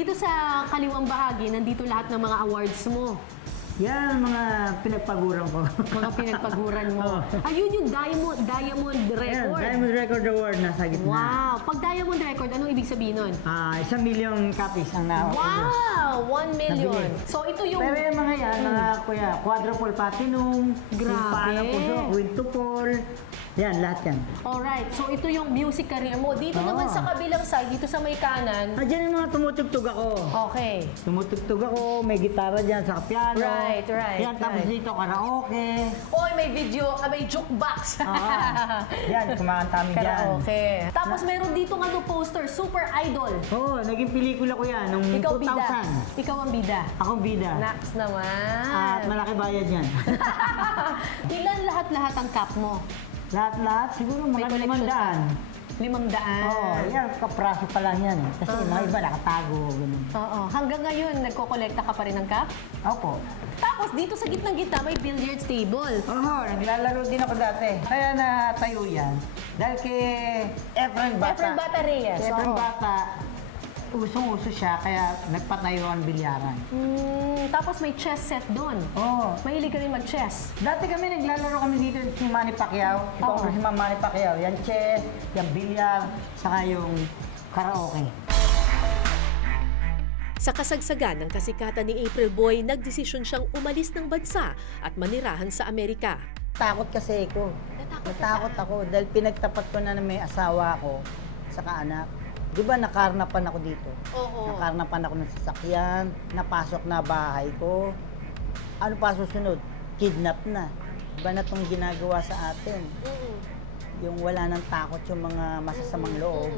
Dito sa kaliwang bahagi, nandito lahat ng mga awards mo. Yan, mga pinagpaguran ko. Mga pinagpaguran mo. Ayun yung Diamond Record. Yan, Diamond Record Award nasa gitna. Wow! Pag Diamond Record, anong ibig sabihin nun? 1 million copies ang na. Wow! 1 million. Nabili. So ito yung... Pero yung mga yan, mga kuya, quadruple platinum, Grabe. quintuple, yan, lahat yan. Alright, so ito yung music career mo. Dito naman sa kabilang side, dito sa may kanan. Diyan yung mga tumutugtog ako. Okay. Tumutugtog ako, may gitara dyan sa piano. Right. Yan, tapos dito karaoke. Oy, may video, may jukebox. Yan, kumakanta kami dyan. Karaoke. Tapos meron dito nga poster, Super Idol. Naging pelikula ko yan nung 2000. Ikaw ang bida. Akong bida. Next naman. At malaki bayad yan. Ilan lahat-lahat ang cap mo? Lahat-lahat, siguro mga 500. 500? Yan, kapraso pa lang yan. Kasi mga iba nakatago. Ganun. Hanggang ngayon, nagkokolekta ka pa rin ng cap? Opo. Tapos dito sa gitna-gitna, may billiards table. Naglalaro din ako dati. Kaya natayo yan. Dahil kay Efren Bata. Efren Bata Reyes. Efren Bata, usong-uso siya, kaya nagpatayo ang bilyaran. Tapos may chess set doon. Mahilig ka rin mag-chess. Dati kami, naglalaro kami dito si Manny Pacquiao. Si Congressman Manny Pacquiao. Yan chess, yan bilyar, saka yung karaoke. Sa kasagsagan ng kasikatan ni April Boy, nagdesisyon siyang umalis ng bansa at manirahan sa Amerika. Takot kasi ako. Natakot ako dahil pinagtapat ko na may asawa ko saka anak. Di ba nakarnapan ako dito? Oo. Nakarnapan ako ng sasakyan, napasok na bahay ko. Ano pa susunod? Kidnap na. Iba na itong ginagawa sa atin. Yung wala nang takot yung mga masasamang loob.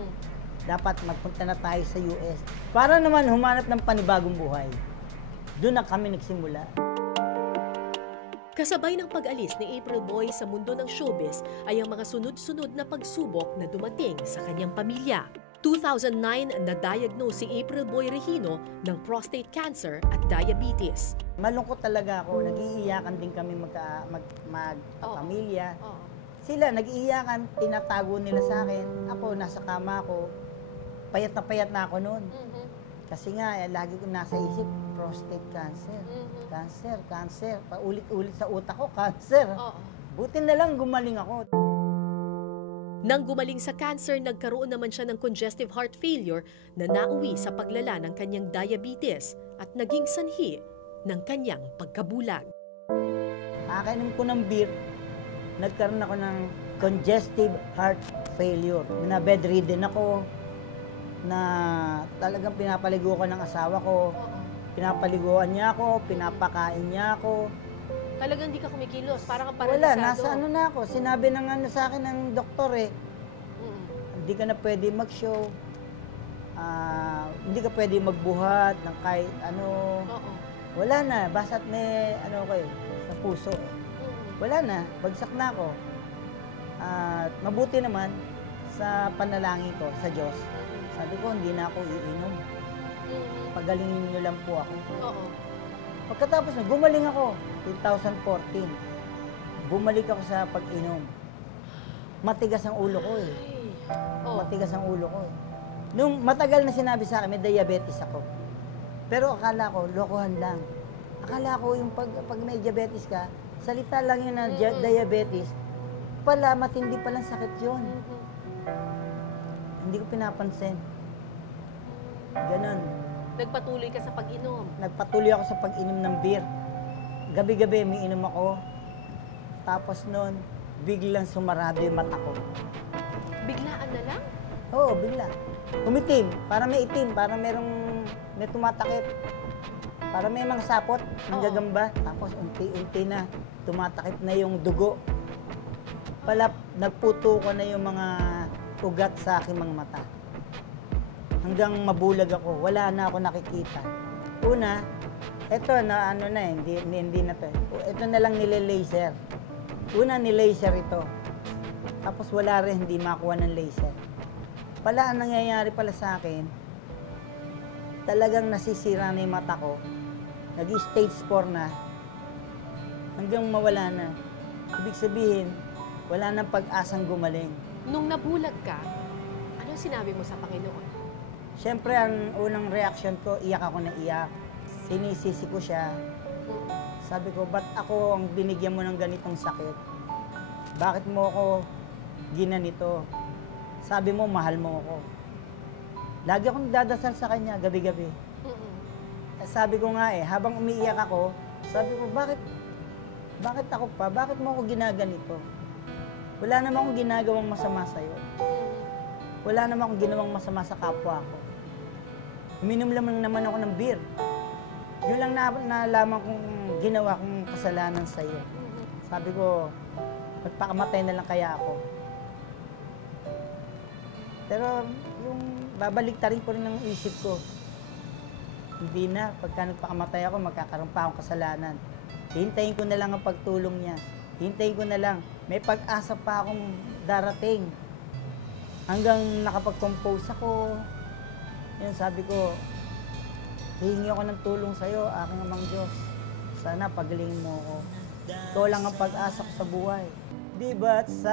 Dapat magpunta na tayo sa US. Para naman humanap ng panibagong buhay. Doon na kami nagsimula. Kasabay ng pag-alis ni April Boy sa mundo ng showbiz ay ang mga sunod-sunod na pagsubok na dumating sa kanyang pamilya. 2009, na-diagnose si April Boy Regino ng prostate cancer at diabetes. Malungkot talaga ako. Nag-iiyakan din kami magpamilya. Sila nag-iiyakan, tinatago nila sa akin. Ako, nasa kama ako. Payat na ako noon. Kasi nga, lagi ko nasa isip, prostate cancer. Cancer. Paulit-ulit sa utak ko, cancer. Buti na lang gumaling ako. Nang gumaling sa cancer, nagkaroon naman siya ng congestive heart failure na nauwi sa paglala ng kanyang diabetes at naging sanhi ng kanyang pagkabulag. Kakainin ko ng beer, nagkaroon ako ng congestive heart failure. Na bedridden ako, na talagang pinapaligo ko ng asawa ko. Pinapaliguan niya ako, pinapakain niya ako. Talagang hindi ka kumikilos, parang ang Wala, paralisado. nasa ano na ako. Sinabi ng sa akin ng doktor hindi ka na pwede mag-show. Hindi ka pwede magbuhat ng kahit ano. Wala na, basta't may ano ko sa puso. Wala na, bagsak na ako. At mabuti naman sa panalangin ko sa Diyos. Sabi ko, hindi na ako iinom. Pagalingin niyo lang po ako. Pagkatapos na, gumaling ako. 2014. Bumalik ako sa pag-inom. Matigas ang ulo ko Matigas ang ulo ko Nung matagal na sinabi sa akin, may diabetes ako. Pero akala ko, lokohan lang. Akala ko yung pag may diabetes ka, salita lang yun na diabetes, pala matindi palang sakit yun. Hindi ko pinapansin. Ganon. Nagpatuloy ka sa pag-inom? Nagpatuloy ako sa pag-inom ng beer. Gabi-gabi may inom ako. Tapos noon, biglang sumarado yung mata ko. Biglaan na lang? Oo, bigla. Umitim, para may itim, para may tumatakip. Para may mga sapot, nanggagamba. Tapos unti-unti na, tumatakip na yung dugo. Pala, nagputo ko na yung mga ugat sa aking mga mata. Hanggang mabulag ako, wala na ako nakikita. Una, eto na ano na hindi na to. Ito na lang nile-laser. Una ni-laser ito. Tapos wala rin, hindi makuha ng laser. Pala, ang nangyayari pala sa akin, talagang nasisira na yung mata ko. Nag-stage 4 na. Hanggang mawala na. Ibig sabihin, wala nang pag-asang gumaling. Nung nabulag ka, anong sinabi mo sa Panginoon? Siyempre, ang unang reaction ko, iyak ako na iyak. Sinisisi ko siya. Sabi ko, ba't ako ang binigyan mo ng ganitong sakit? Bakit mo ako ginanito? Sabi mo, mahal mo ako. Lagi akong dadasal sa kanya, gabi-gabi. Sabi ko nga habang umiiyak ako, sabi ko, bakit ako pa? Bakit mo ako ginaganito? Wala naman akong ginagawang masama sa'yo. Wala naman akong ginawang masama sa kapwa ko. Uminom lang naman ako ng beer. Yun lang nalaman kong ginawa kong kasalanan sa'yo. Sabi ko, magpakamatay na lang kaya ako. Pero yung babaliktarin ko rin ng isip ko, hindi na, pagka nagpakamatay ako, magkakaroon pa akong kasalanan. Hintayin ko na lang ang pagtulong niya. Hintayin ko na lang. May pag-asa pa akong darating. Hanggang nakapag-compose ako. Yun, sabi ko, hihingi ako ng tulong sa'yo, aking amang Diyos. Sana pagalingin mo ako. Ikaw lang ang pag-asa ko sa buhay. Di ba't sa